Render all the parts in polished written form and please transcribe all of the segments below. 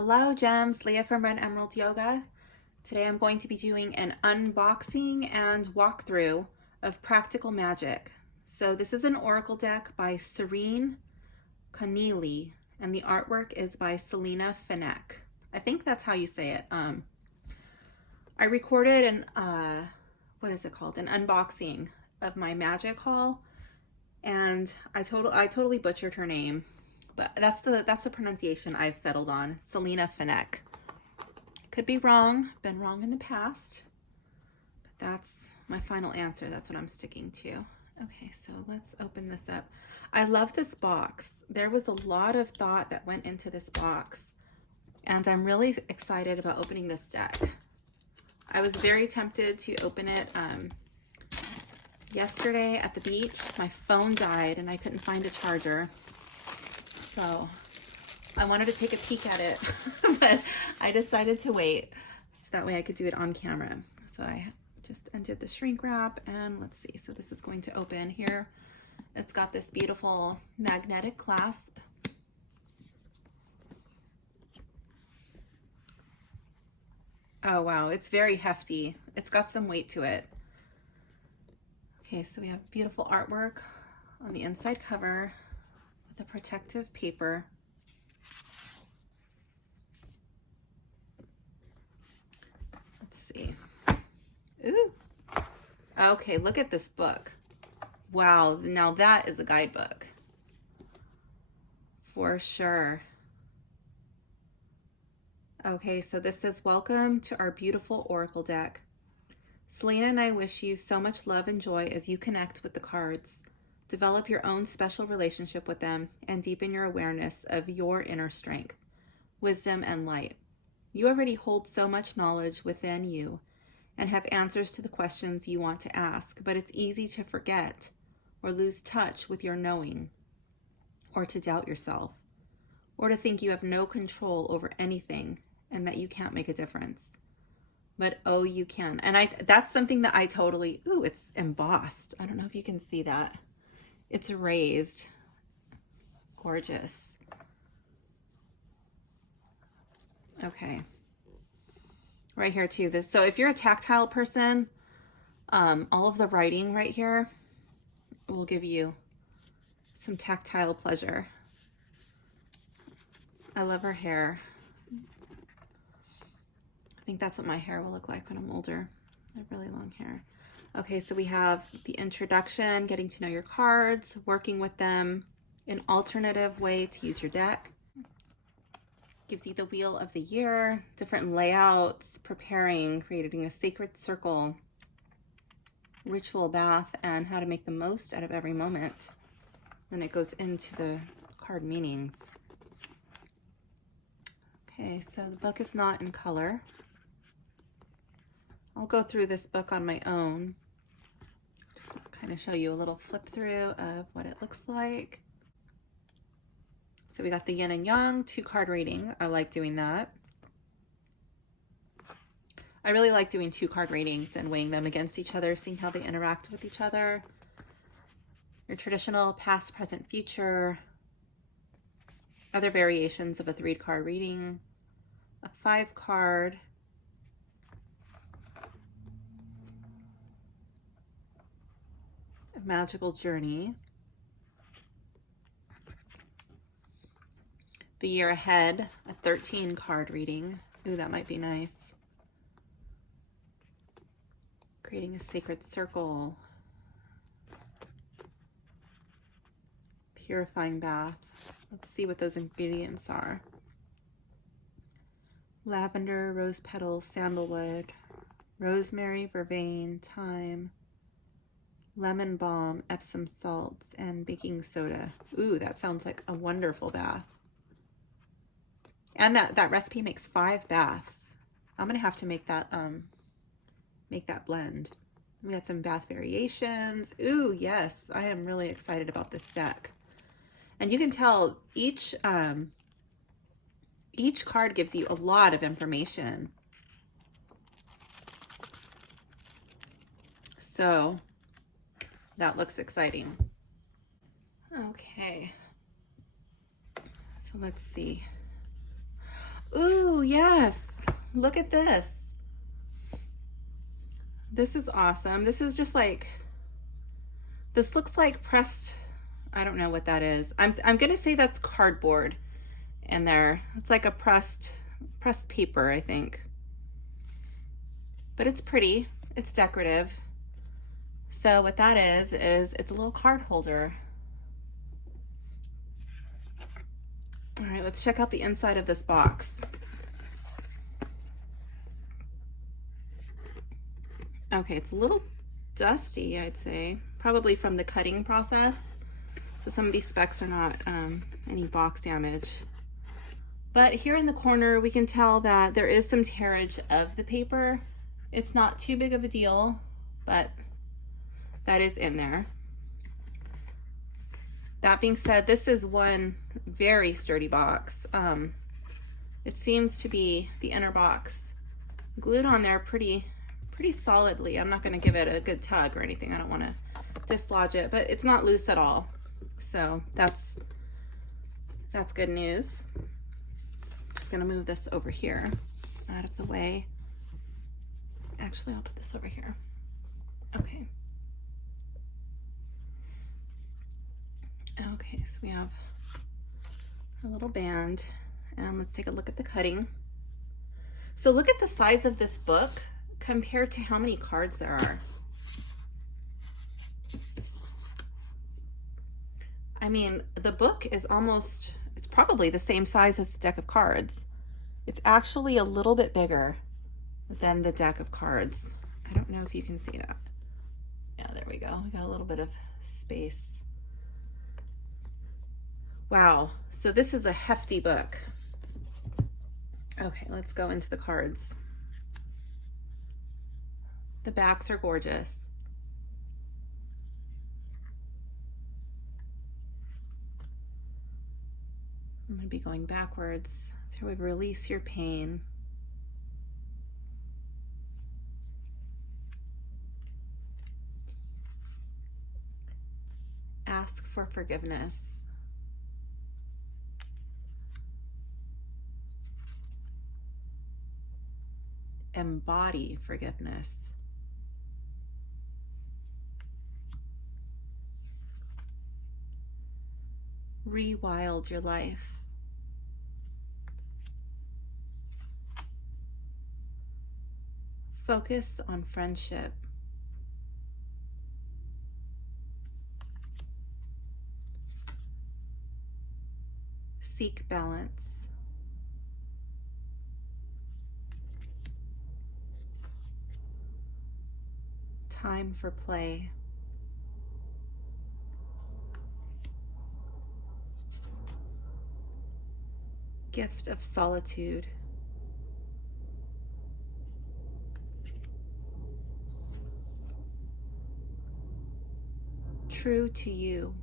Hello Gems, Leah from Red Emerald Yoga. Today I'm going to be doing an unboxing and walkthrough of Practical Magic. So this is an oracle deck by Serene Conneelley and the artwork is by Selina Fenech. I think that's how you say it. I recorded an, what is it called? An unboxing of my magic haul, and I totally butchered her name. But that's the pronunciation I've settled on, Selina Fenech. Could be wrong, been wrong in the past, but that's my final answer. That's what I'm sticking to. Okay, so let's open this up. I love this box. There was a lot of thought that went into this box, and I'm really excited about opening this deck. I was very tempted to open it yesterday at the beach. My phone died and I couldn't find a charger. So I wanted to take a peek at it, but I decided to wait so that way I could do it on camera. So I just undid the shrink wrap and let's see. So this is going to open here. It's got this beautiful magnetic clasp. Oh wow, it's very hefty. It's got some weight to it. Okay, so we have beautiful artwork on the inside cover. The protective paper. Let's see. Ooh. Okay, look at this book. Wow, now that is a guidebook. For sure. Okay, so this says, welcome to our beautiful oracle deck. Selena and I wish you so much love and joy as you connect with the cards. Develop your own special relationship with them and deepen your awareness of your inner strength, wisdom, and light. You already hold so much knowledge within you and have answers to the questions you want to ask, but it's easy to forget or lose touch with your knowing, or to doubt yourself, or to think you have no control over anything and that you can't make a difference. But oh, you can. And that's something that I totally, ooh, it's embossed. I don't know if you can see that. It's raised. Gorgeous. Okay. Right here too. So if you're a tactile person, all of the writing right here will give you some tactile pleasure. I love her hair. I think that's what my hair will look like when I'm older. I have really long hair. Okay, so we have the introduction, getting to know your cards, working with them, an alternative way to use your deck. Gives you the wheel of the year, different layouts, preparing, creating a sacred circle, ritual bath, and how to make the most out of every moment. Then it goes into the card meanings. Okay, so the book is not in color. I'll go through this book on my own. Just kind of show you a little flip through of what it looks like. So we got the yin and yang, 2-card reading. I like doing that. I really like doing 2-card readings and weighing them against each other, seeing how they interact with each other. Your traditional past, present, future. Other variations of a 3-card reading. A 5-card. Magical journey. The year ahead, a 13-card reading. Ooh, that might be nice. Creating a sacred circle. Purifying bath. Let's see what those ingredients are. Lavender, rose petals, sandalwood, rosemary, vervain, thyme, lemon balm, Epsom salts, and baking soda. Ooh, that sounds like a wonderful bath. And that recipe makes 5 baths. I'm gonna have to make that blend. We got some bath variations. Ooh, yes, I am really excited about this deck. And you can tell each card gives you a lot of information. So that looks exciting. Okay, so let's see. Ooh, yes. Look at this. This is awesome. This is just like, this looks like pressed, I don't know what that is. I'm gonna say that's cardboard in there. It's like a pressed paper, I think. But it's pretty, it's decorative. So what that is it's a little card holder. All right, let's check out the inside of this box. Okay, it's a little dusty, I'd say, probably from the cutting process. So some of these specks are not any box damage. But here in the corner, we can tell that there is some tearage of the paper. It's not too big of a deal, but that is in there. That being said, this is one very sturdy box. It seems to be the inner box glued on there pretty solidly. I'm not going to give it a good tug or anything. I don't want to dislodge it, but it's not loose at all. So that's good news. Just going to move this over here out of the way. Actually, I'll put this over here. Okay. Okay, so we have a little band, and let's take a look at the cutting. So look at the size of this book compared to how many cards there are. I mean, the book is almost, it's probably the same size as the deck of cards. It's actually a little bit bigger than the deck of cards. I don't know if you can see that. Yeah, there we go. We got a little bit of space. Wow, so this is a hefty book. Okay, let's go into the cards. The backs are gorgeous. I'm going to be going backwards. So we release your pain. Ask for forgiveness. Embody forgiveness. Rewild your life. Focus on friendship. Seek balance. Time for play. Gift of solitude. True to you.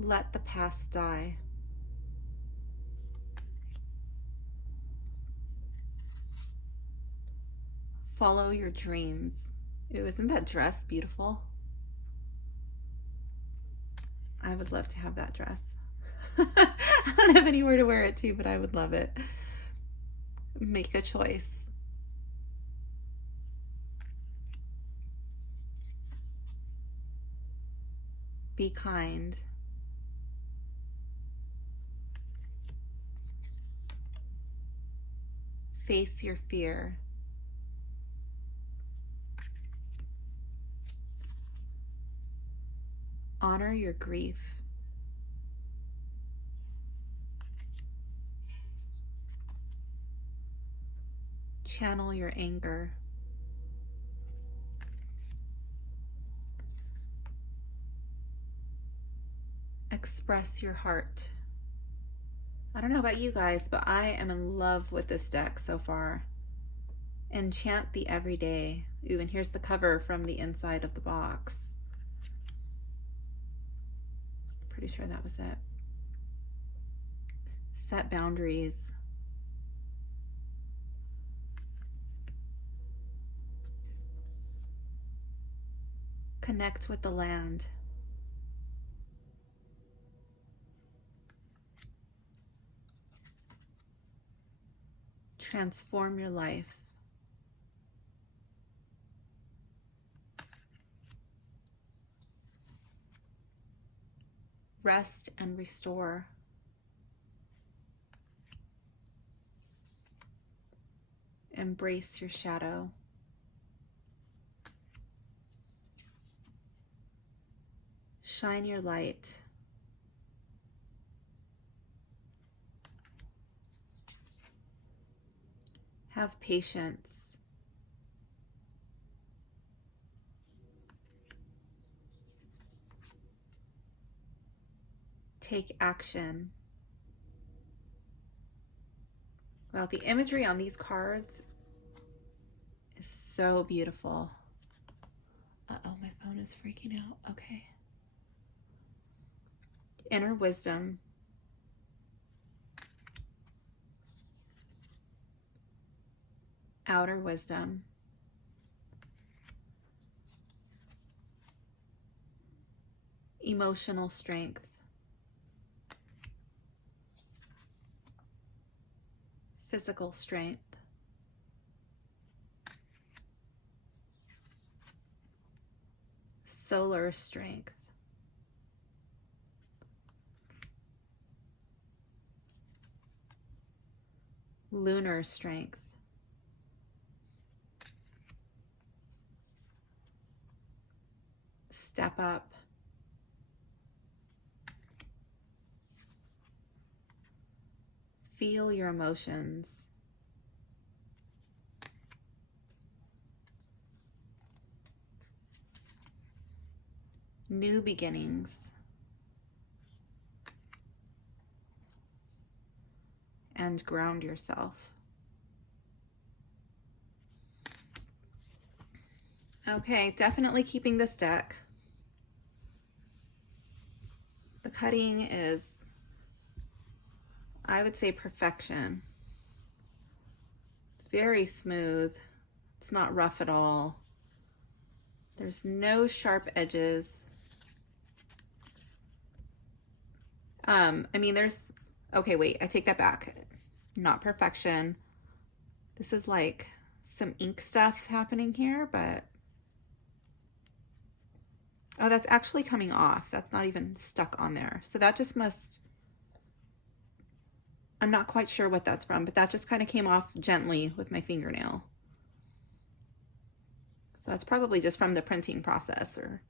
Let the past die. Follow your dreams. Ew, isn't that dress beautiful? I would love to have that dress. I don't have anywhere to wear it to, but I would love it. Make a choice. Be kind. Face your fear. Honor your grief. Channel your anger. Express your heart. I don't know about you guys, but I am in love with this deck so far. Enchant the everyday. Ooh, and here's the cover from the inside of the box. Pretty sure that was it. Set boundaries. Connect with the land. transform your life. Rest and restore. Embrace your shadow. Shine your light. Have patience. Take action. Well, the imagery on these cards is so beautiful. Uh-oh, my phone is freaking out. Okay. Inner wisdom. Outer wisdom. Emotional strength. Physical strength. Solar strength. Lunar strength. Step up. Feel your emotions. New beginnings. And ground yourself. Okay, definitely keeping this deck. The cutting is, I would say, perfection. It's very smooth. It's not rough at all. There's no sharp edges. I mean, okay, wait, I take that back. Not perfection. This is like some ink stuff happening here, but oh, that's actually coming off. That's not even stuck on there. So that just must, I'm not quite sure what that's from, but that just kind of came off gently with my fingernail. So that's probably just from the printing process, or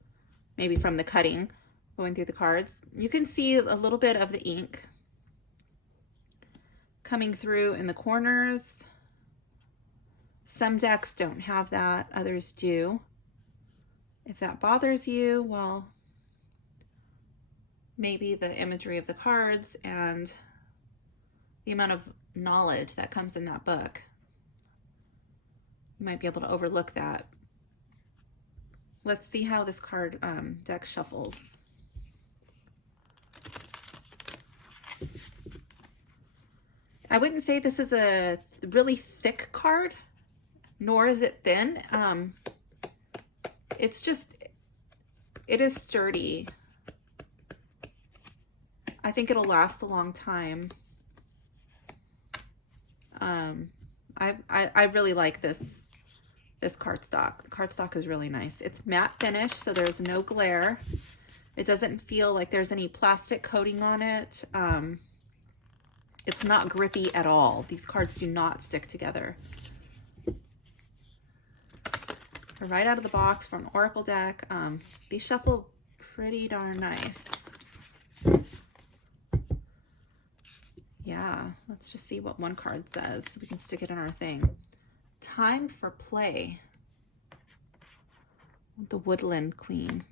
maybe from the cutting going through the cards. You can see a little bit of the ink coming through in the corners. Some decks don't have that, others do. If that bothers you, well, maybe the imagery of the cards and the amount of knowledge that comes in that book, you might be able to overlook that. Let's see how this card deck shuffles. I wouldn't say this is a really thick card, nor is it thin. It's just, it is sturdy. I think it'll last a long time. I really like this cardstock. The cardstock is really nice. It's matte finish, so there's no glare. It doesn't feel like there's any plastic coating on it. It's not grippy at all. These cards do not stick together. They're right out of the box from an Oracle deck. These shuffle pretty darn nice. Yeah, let's just see what one card says. We can stick it in our thing. Time for play. The Woodland Queen.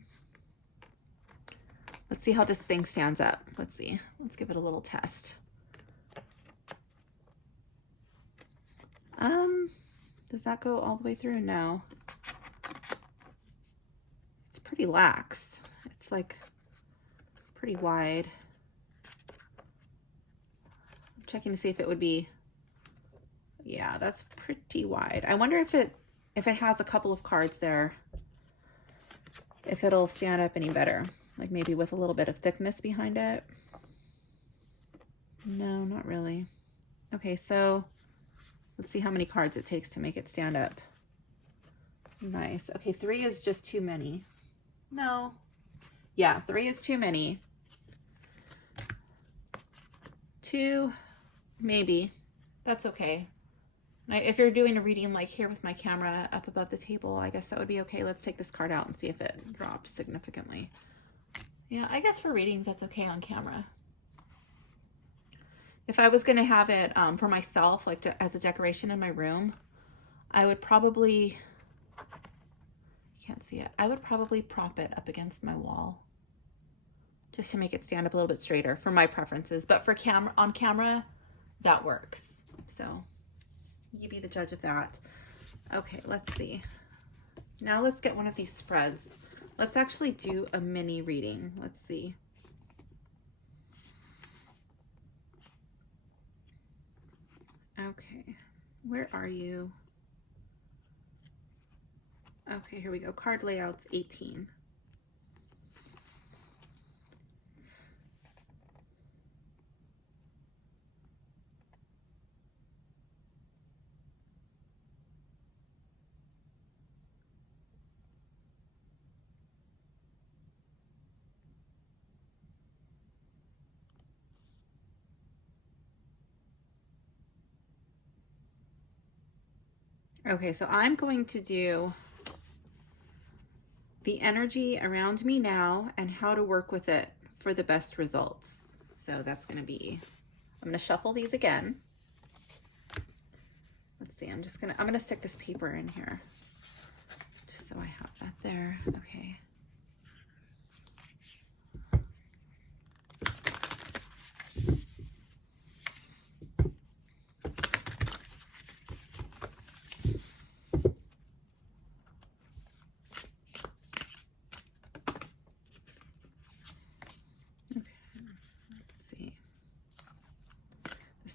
Let's see how this thing stands up. Let's see. Let's give it a little test. Does that go all the way through? No. It's pretty lax. It's like pretty wide. I'm checking to see if it would be, yeah, that's pretty wide. I wonder if it has a couple of cards there, if it'll stand up any better, like maybe with a little bit of thickness behind it. No, not really. Okay, so Let's see how many cards it takes to make it stand up. Nice. Okay, 3 is just too many. No. Yeah, 3 is too many. 2, maybe. That's okay. If you're doing a reading like here with my camera up above the table, I guess that would be okay. Let's take this card out and see if it drops significantly. Yeah, I guess for readings, that's okay on camera. If I was going to have it for myself, like as a decoration in my room, I would probably, you can't see it, I would probably prop it up against my wall just to make it stand up a little bit straighter for my preferences. But for on camera, that works. So you be the judge of that. Okay, let's see. Now let's get one of these spreads. Let's actually do a mini reading. Let's see. Okay, where are you? Okay, here we go. Card layouts 18. Okay, so I'm going to do the energy around me now and how to work with it for the best results. So that's going to be, I'm going to shuffle these again. Let's see, I'm going to stick this paper in here just so I have that there. Okay.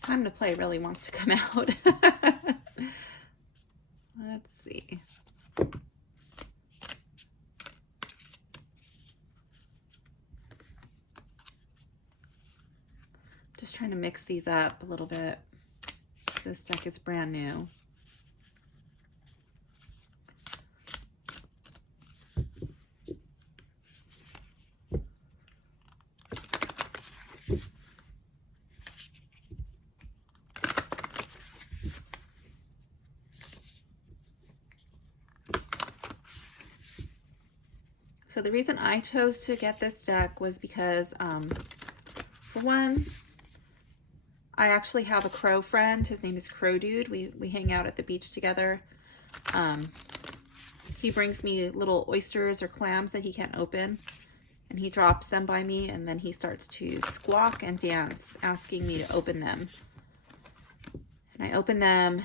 Time to play really wants to come out. Let's see. Just trying to mix these up a little bit. This deck is brand new. So the reason I chose to get this deck was because, for one, I actually have a crow friend. His name is Crow Dude. We hang out at the beach together. He brings me little oysters or clams that he can't open, and he drops them by me, and then he starts to squawk and dance, asking me to open them. And I open them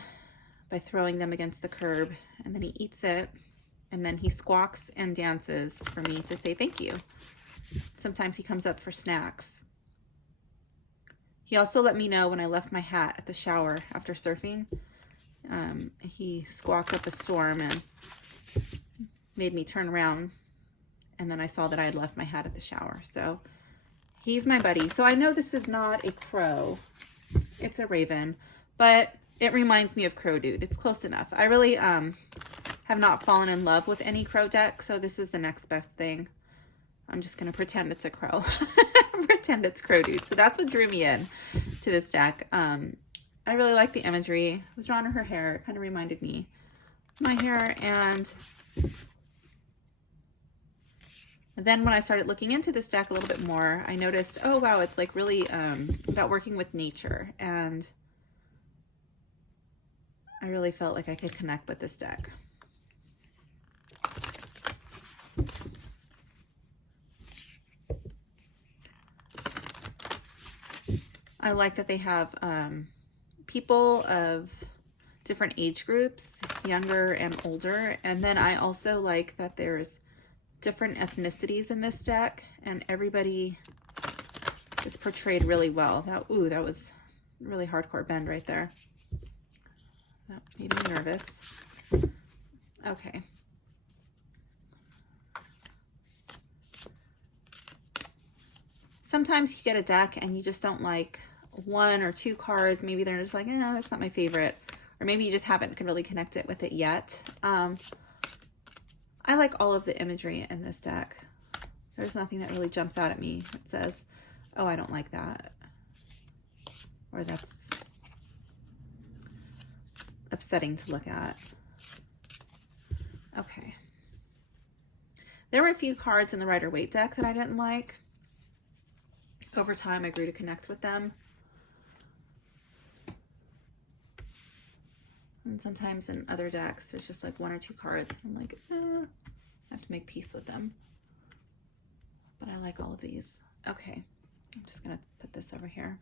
by throwing them against the curb, and then he eats it. And then he squawks and dances for me to say thank you. Sometimes he comes up for snacks. He also let me know when I left my hat at the shower after surfing. He squawked up a storm and made me turn around. And then I saw that I had left my hat at the shower. So he's my buddy. So I know this is not a crow. It's a raven. But it reminds me of Crow Dude. It's close enough. I really have not fallen in love with any crow deck, so this is the next best thing. I'm just going to pretend it's a crow. Pretend it's Crow Dude. So that's what drew me in to this deck. I really like the imagery. I was drawn to her hair. It kind of reminded me of my hair. And then when I started looking into this deck a little bit more, I noticed, oh wow, it's like really about working with nature. And I really felt like I could connect with this deck. I like that they have people of different age groups, younger and older. And then I also like that there's different ethnicities in this deck, and everybody is portrayed really well. That was a really hardcore bend right there. That made me nervous. Okay. Sometimes you get a deck and you just don't like one or two cards. Maybe they're just like, that's not my favorite. or maybe you just haven't really connected with it yet. I like all of the imagery in this deck. There's nothing that really jumps out at me that says, oh, I don't like that, or that's upsetting to look at. Okay. There were a few cards in the Rider-Waite deck that I didn't like. Over time, I grew to connect with them. And sometimes in other decks, there's just like one or two cards. I'm like, I have to make peace with them. But I like all of these. Okay, I'm just gonna put this over here.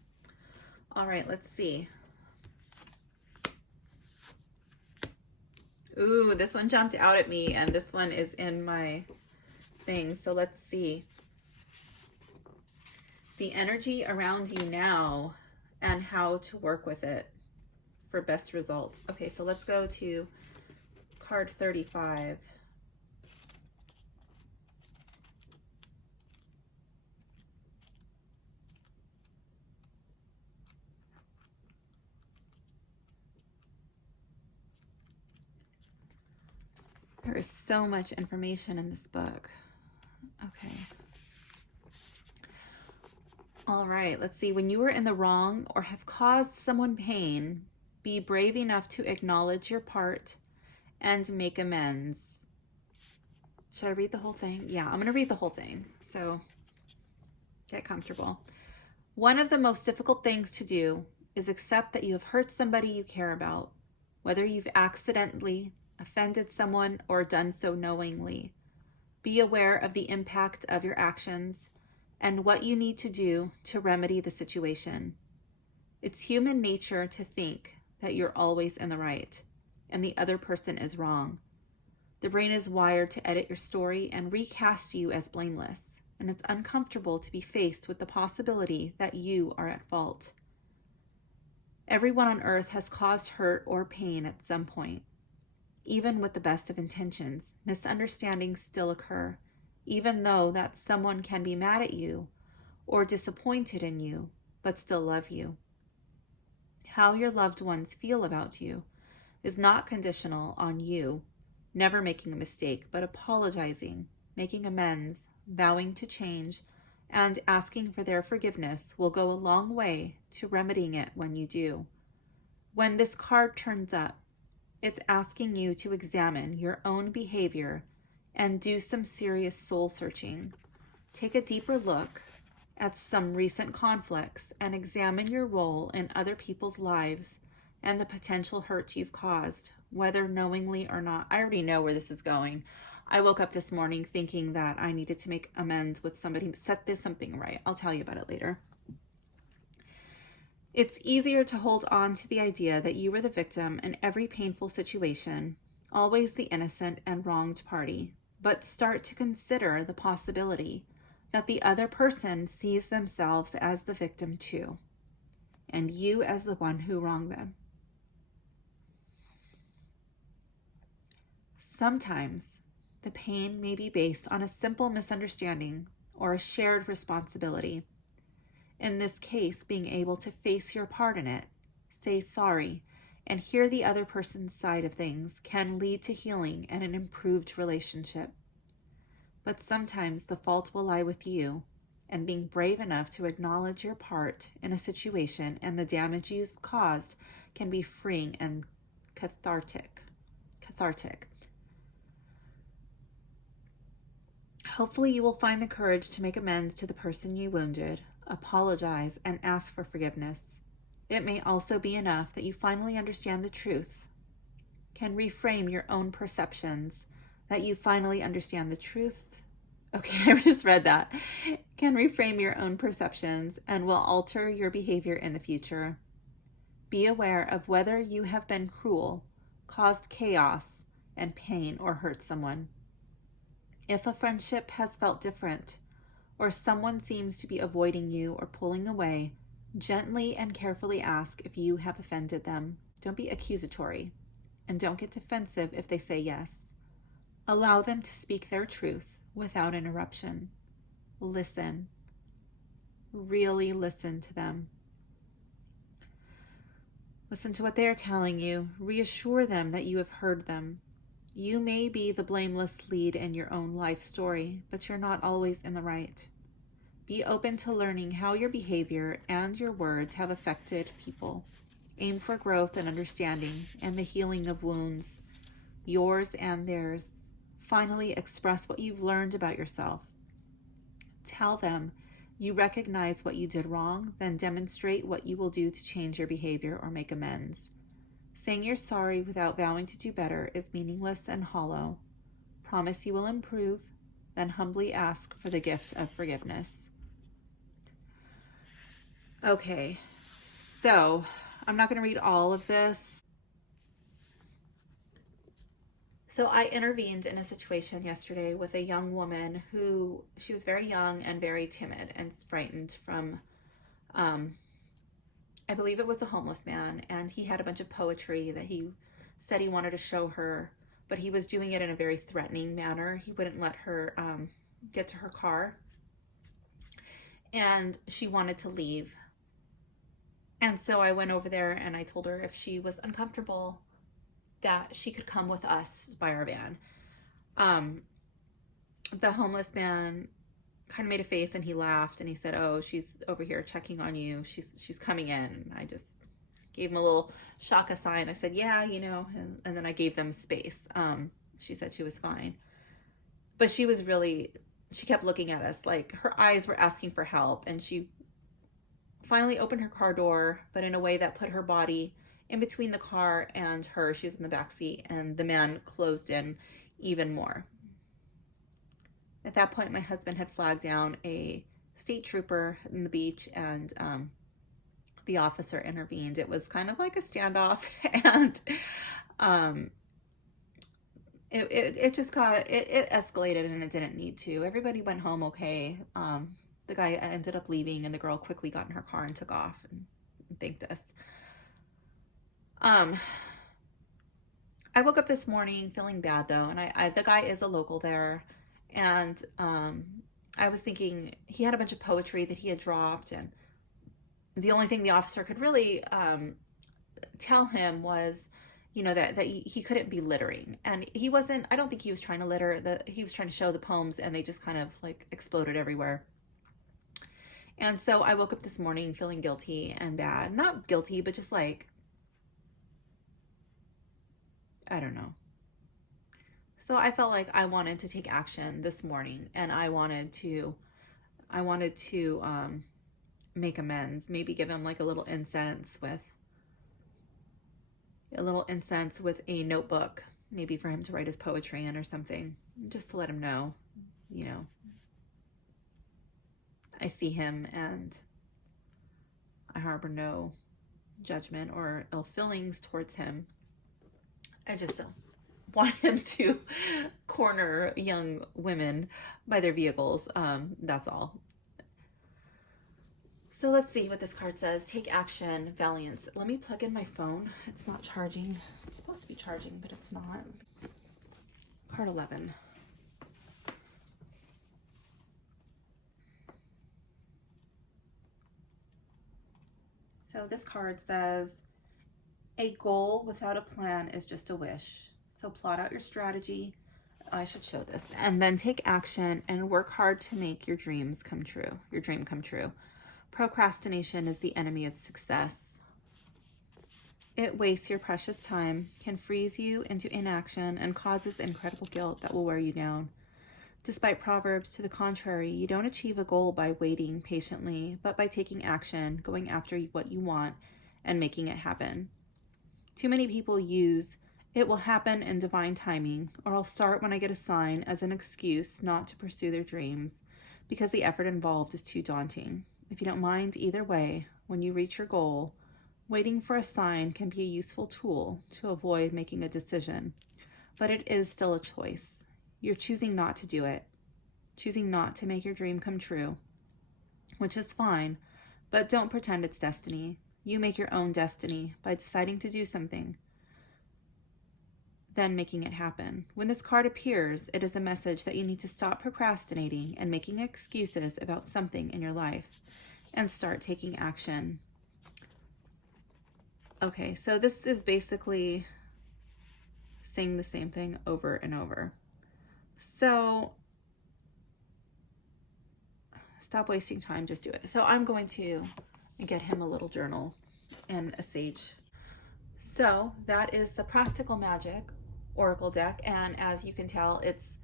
All right, let's see. Ooh, this one jumped out at me, and this one is in my thing. So let's see. The energy around you now and how to work with it for best results. Okay, so let's go to card 35. There is so much information in this book. Okay. All right, let's see. When you are in the wrong or have caused someone pain, be brave enough to acknowledge your part and make amends. Should I read the whole thing? Yeah, I'm going to read the whole thing. So get comfortable. One of the most difficult things to do is accept that you have hurt somebody you care about, whether you've accidentally offended someone or done so knowingly. Be aware of the impact of your actions and what you need to do to remedy the situation. It's human nature to think that you're always in the right and the other person is wrong. The brain is wired to edit your story and recast you as blameless, and it's uncomfortable to be faced with the possibility that you are at fault. Everyone on earth has caused hurt or pain at some point. Even with the best of intentions, misunderstandings still occur, even though that someone can be mad at you or disappointed in you, but still love you. How your loved ones feel about you is not conditional on you never making a mistake, but apologizing, making amends, vowing to change, and asking for their forgiveness will go a long way to remedying it when you do. When this card turns up, it's asking you to examine your own behavior and do some serious soul searching. Take a deeper look at some recent conflicts and examine your role in other people's lives and the potential hurt you've caused, whether knowingly or not. I already know where this is going. I woke up this morning thinking that I needed to make amends with somebody, set this something right. I'll tell you about it later. It's easier to hold on to the idea that you were the victim in every painful situation, always the innocent and wronged party, but start to consider the possibility that the other person sees themselves as the victim too, and you as the one who wronged them. Sometimes the pain may be based on a simple misunderstanding or a shared responsibility. In this case, being able to face your part in it, say sorry, and hear the other person's side of things can lead to healing and an improved relationship. But sometimes the fault will lie with you, and being brave enough to acknowledge your part in a situation and the damage you've caused can be freeing and cathartic. Hopefully you will find the courage to make amends to the person you wounded, apologize, and ask for forgiveness. It may also be enough that you finally understand the truth, can reframe your own perceptions, that you finally understand the truth. Okay, I just read that. Can reframe your own perceptions and will alter your behavior in the future. Be aware of whether you have been cruel, caused chaos and pain, or hurt someone. If a friendship has felt different, or someone seems to be avoiding you or pulling away, gently and carefully ask if you have offended them. Don't be accusatory, and don't get defensive if they say yes. Allow them to speak their truth without interruption. Listen. Really listen to them. Listen to what they are telling you. Reassure them that you have heard them. You may be the blameless lead in your own life story, but you're not always in the right. Be open to learning how your behavior and your words have affected people. Aim for growth and understanding and the healing of wounds, yours and theirs. Finally, express what you've learned about yourself. Tell them you recognize what you did wrong, then demonstrate what you will do to change your behavior or make amends. Saying you're sorry without vowing to do better is meaningless and hollow. Promise you will improve, then humbly ask for the gift of forgiveness. Okay, so I'm not going to read all of this. So I intervened in a situation yesterday with a young woman who, she was very young and very timid and frightened from, I believe it was a homeless man, and he had a bunch of poetry that he said he wanted to show her, but he was doing it in a very threatening manner. He wouldn't let her get to her car, and she wanted to leave. And so I went over there and I told her if she was uncomfortable that she could come with us by our van. The homeless man kind of made a face and he laughed and he said, "Oh, she's over here checking on you. She's coming in." And I just gave him a little shaka sign. I said, "Yeah, you know," and then I gave them space. She said she was fine. But she kept looking at us like her eyes were asking for help, and she finally opened her car door, but in a way that put her body in between the car and her. She was in the back seat, and the man closed in even more. At that point, my husband had flagged down a state trooper in the beach, and the officer intervened. It was kind of like a standoff, and it just it escalated, and it didn't need to. Everybody went home okay. The guy ended up leaving, and the girl quickly got in her car and took off and thanked us. I woke up this morning feeling bad though, and the guy is a local there, and I was thinking he had a bunch of poetry that he had dropped, and the only thing the officer could really tell him was, you know, that he couldn't be littering. And he wasn't, I don't think he was trying to litter, he was trying to show the poems, and they just kind of like exploded everywhere. And so I woke up this morning feeling guilty and bad. Not guilty, but just like, I don't know. So I felt like I wanted to take action this morning, and I wanted to make amends. Maybe give him like a little incense with a notebook, maybe for him to write his poetry in or something, just to let him know, you know, I see him and I harbor no judgment or ill feelings towards him. I just don't want him to corner young women by their vehicles. That's all. So let's see what this card says. Take action, valiance. Let me plug in my phone. It's not charging. It's supposed to be charging, but it's not. Card 11. So this card says, a goal without a plan is just a wish. So plot out your strategy. I should show this. And then take action and work hard to make your dreams come true. Your dream come true. Procrastination is the enemy of success. It wastes your precious time, can freeze you into inaction, and causes incredible guilt that will wear you down. Despite proverbs to the contrary, you don't achieve a goal by waiting patiently, but by taking action, going after what you want, and making it happen. Too many people use "it will happen in divine timing," or "I'll start when I get a sign" as an excuse not to pursue their dreams, because the effort involved is too daunting. If you don't mind either way, when you reach your goal, waiting for a sign can be a useful tool to avoid making a decision, but it is still a choice. You're choosing not to do it, choosing not to make your dream come true, which is fine, but don't pretend it's destiny. You make your own destiny by deciding to do something, then making it happen. When this card appears, it is a message that you need to stop procrastinating and making excuses about something in your life and start taking action. Okay, so this is basically saying the same thing over and over. So stop wasting time, just do it. So I'm going to get him a little journal and a sage. So that is the Practical Magic Oracle deck, and as you can tell, it's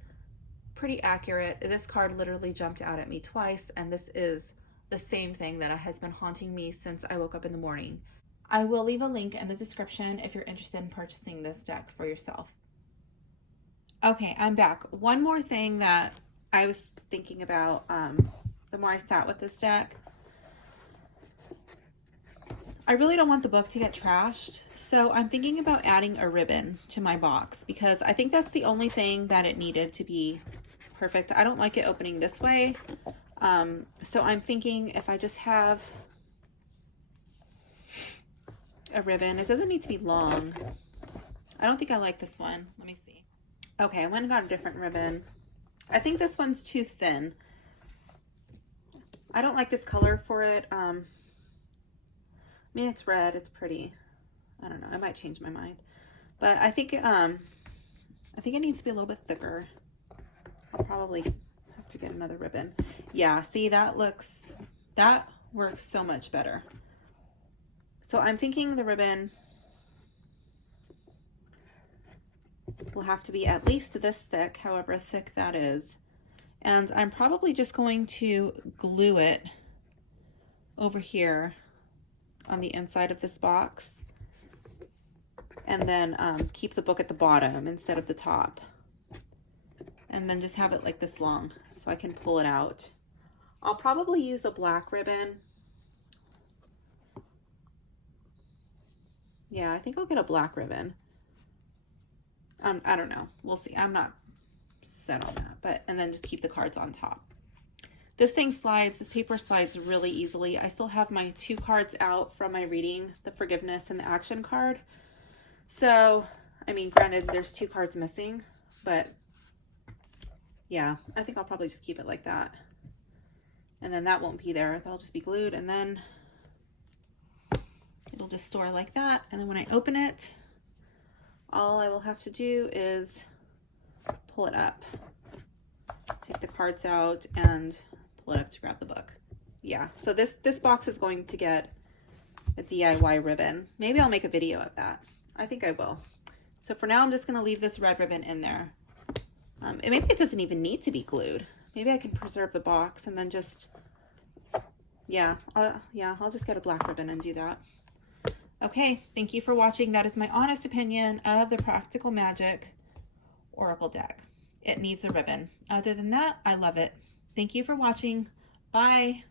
pretty accurate. This card literally jumped out at me twice, and this is the same thing that has been haunting me since I woke up in the morning. I will leave a link in the description if you're interested in purchasing this deck for yourself. Okay, I'm back. One more thing that I was thinking about the more I sat with this deck. I really don't want the book to get trashed, so I'm thinking about adding a ribbon to my box because I think that's the only thing that it needed to be perfect. I don't like it opening this way, so I'm thinking if I just have a ribbon, it doesn't need to be long. I don't think I like this one. Let me see. Okay, I went and got a different ribbon. I think this one's too thin. I don't like this color for it. I mean, it's red, it's pretty. I don't know, I might change my mind. But I think it needs to be a little bit thicker. I'll probably have to get another ribbon. Yeah, see, that works so much better. So I'm thinking the ribbon will have to be at least this thick, however thick that is. And I'm probably just going to glue it over here on the inside of this box, and then keep the book at the bottom instead of the top, and then just have it like this long so I can pull it out. I'll probably use a black ribbon. Yeah, I think I'll get a black ribbon. I don't know, we'll see. I'm not set on that, and then just keep the cards on top. This thing slides, this paper slides really easily. I still have my 2 cards out from my reading, the forgiveness and the action card. So, I mean, granted, there's 2 cards missing, but yeah, I think I'll probably just keep it like that. And then that won't be there. That'll just be glued, and then it'll just store like that. And then when I open it, all I will have to do is pull it up, take the cards out, and pull it up to grab the book. Yeah, so this box is going to get a DIY ribbon. Maybe I'll make a video of that. I think I will. So for now, I'm just going to leave this red ribbon in there. And maybe it doesn't even need to be glued. Maybe I can preserve the box and then just, I'll just get a black ribbon and do that. Okay, thank you for watching. That is my honest opinion of the Practical Magic Oracle deck. It needs a ribbon. Other than that, I love it. Thank you for watching. Bye.